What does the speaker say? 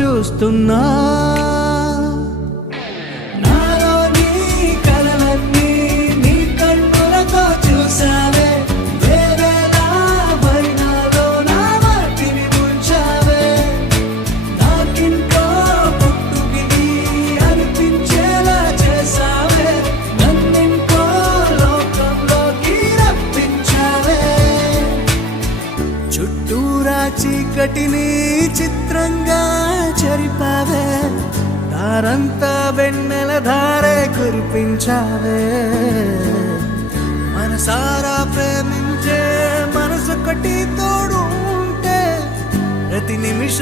చూస్తున్నా. చుట్టూరా చీకటిని చిత్రంగా చెరిపావే, దారంతా వెన్నెల ధారే కురిపించావే. మనసారా ప్రేమించే మనసొకటి తోడు ఉంటే ప్రతి నిమిషం